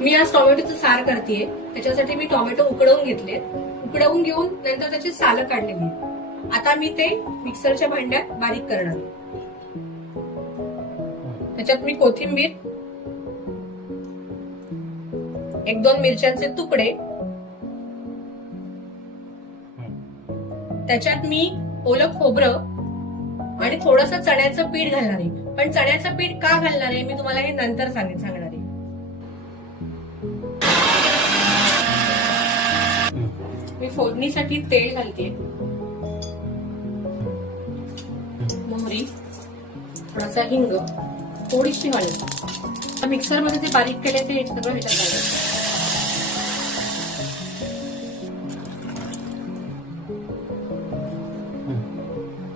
मी आज टोमॅटोचं सार करतेय. त्याच्यासाठी मी टोमॅटो उकडवून घेतलेत. उकडवून घेऊन नंतर त्याची सालं काढलेली. आता मी ते मिक्सरच्या भांड्यात बारीक करणार. त्याच्यात मी कोथिंबीर, 1-2 मिरच्यांचे तुकडे, त्याच्यात मी ओलं खोबरं आणि थोडंसं चण्याचं पीठ घालणार आहे. पण चण्याचं पीठ का घालणार आहे मी तुम्हाला हे नंतर सांगणार आहे. मी फोडणीसाठी तेल घालते, मोहरी, थोडासा हिंग, थोडीशी हळद. मिक्सर मध्ये ते बारीक केले ते सगळं ह्याच्यात घालायचं.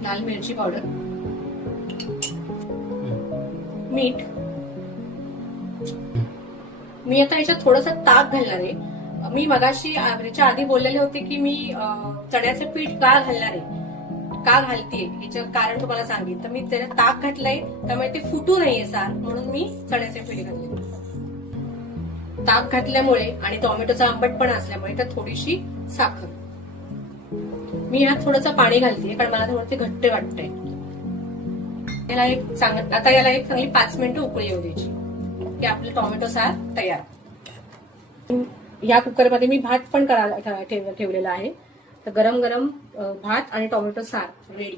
लाल मिरची पावडर, मीठ. मी आता याच्यात थोडंसं ताक घालणार आहे. मी मगाशी याच्या आधी बोललेले होते की मी चण्याचं पीठ का घालणार आहे, का घालते याचं कारण तुम्हाला सांगितलं. तर मी त्याला ताक घातलंय त्यामुळे ते फुटू नये सार, म्हणून मी चण्याचे पीठ घातले. ताक घातल्यामुळे आणि टोमॅटोचा आंबटपणा असल्यामुळे त्यात थोडीशी साखर. मी ह्यात थोडंसं पाणी घालते कारण मला थोडं ते घट्ट वाटतंय. आता याला एक चांगली 5 मिनिटं उकळी येऊ द्यायची की आपलं टोमॅटो सार तयार. या कुकरमध्ये मी भात पण ठेवलेला आहे. तर गरम गरम भात आणि टोमॅटो सार रेडी.